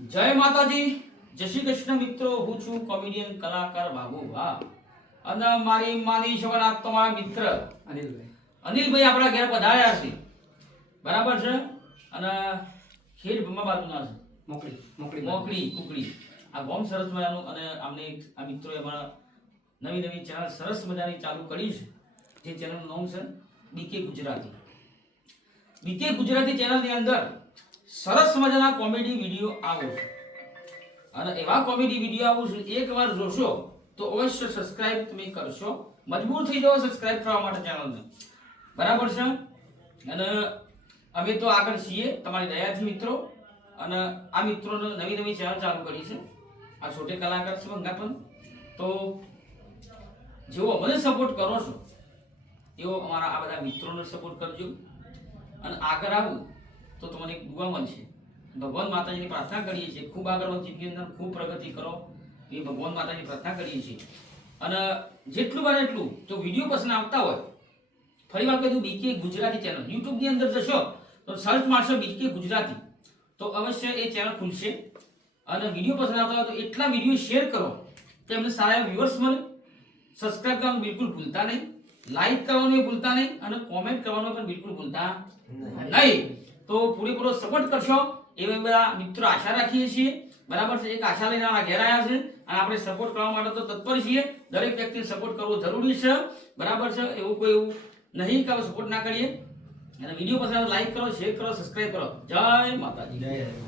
જય માતાજી, જય શ્રી કૃષ્ણ મિત્રો. હું છું કોમેડિયન કલાકાર બાબુ ભા અને મારી માની શવના તમારા મિત્ર અનિલભાઈ આપણા ઘેર પધાર્યા છે. બરાબર છે. અને ખેડ ભમા બાજુના છે મોકળી કુકડી. આ ગોમ સરસ મજાનું અને અમને આ મિત્રોએ અમારા નવી ચેનલ સરસ મજાની ચાલુ કરી છે. જે ચેનલનું નામ છે બીકે ગુજરાતી. બીકે ગુજરાતી ચેનલની અંદર સરસ મજાના કોમેડી વિડીયો આવે છે અને એવા કોમેડી વિડીયો આવું છે એકવાર જોશો તો અવશ્ય સબસ્ક્રાઇબ તમે કરશો. મજબૂર થઈ જાઓ સબસ્ક્રાઇબ કરવા માટે ચેનલને. બરાબર છે. અને અમે તો આગળ છીએ તમારી દયાથી મિત્રો. અને આ મિત્રોને નવી ચેનલ ચાલુ કરી છે. આ છોટે કલાકાર છે મંગાપન. તો જેવો મને સપોર્ટ કરો છો એવો અમારા આ બધા મિત્રોને સપોર્ટ કરજો. અને આગળ આવું તો તમને એક દુઆ મળશે. ભગવાન માતાજીની પ્રાર્થના કરીએ છીએ ખૂબ આગળ જિંદગી અંદર ખૂબ પ્રગતિ કરો એ ભગવાન માતાજીની પ્રાર્થના કરીએ છીએ. અને જેટલું બને એટલું જો વિડીયો પસંદ આવતા હોય, ફરી વાર કહી દઉં, બીકે ગુજરાતી ચેનલ યુટ્યુબની અંદર જશો તો સર્ચ મારશો બીકે ગુજરાતી તો અવશ્ય એ ચેનલ ખુલશે. અને વિડીયો પસંદ આવતા હોય તો એટલા વિડીયો શેર કરો કે એમને સારા વ્યુઅર્સ મળે. સબસ્ક્રાઇબ કરવાનું બિલકુલ ભૂલતા નહીં, લાઈક કરવાનું ભૂલતા નહીં અને કોમેન્ટ કરવાનું પણ બિલકુલ ભૂલતા નહીં. તો પૂરેપૂરો સપોર્ટ કરશો એવા બધા મિત્રો આશા રાખીએ છીએ. બરાબર છે. એક આશા લઈને આ ઘેર આવ્યા છે અને આપણે સપોર્ટ કરવા માટે તો તત્પર છીએ. દરેક વ્યક્તિને સપોર્ટ કરવો જરૂરી છે. બરાબર છે. એવું નહીં કે સપોર્ટ ના કરીએ. અને વિડીયો પસંદ લાઈક કરો, શેર કરો, સબસ્ક્રાઇબ કરો. જય માતાજી.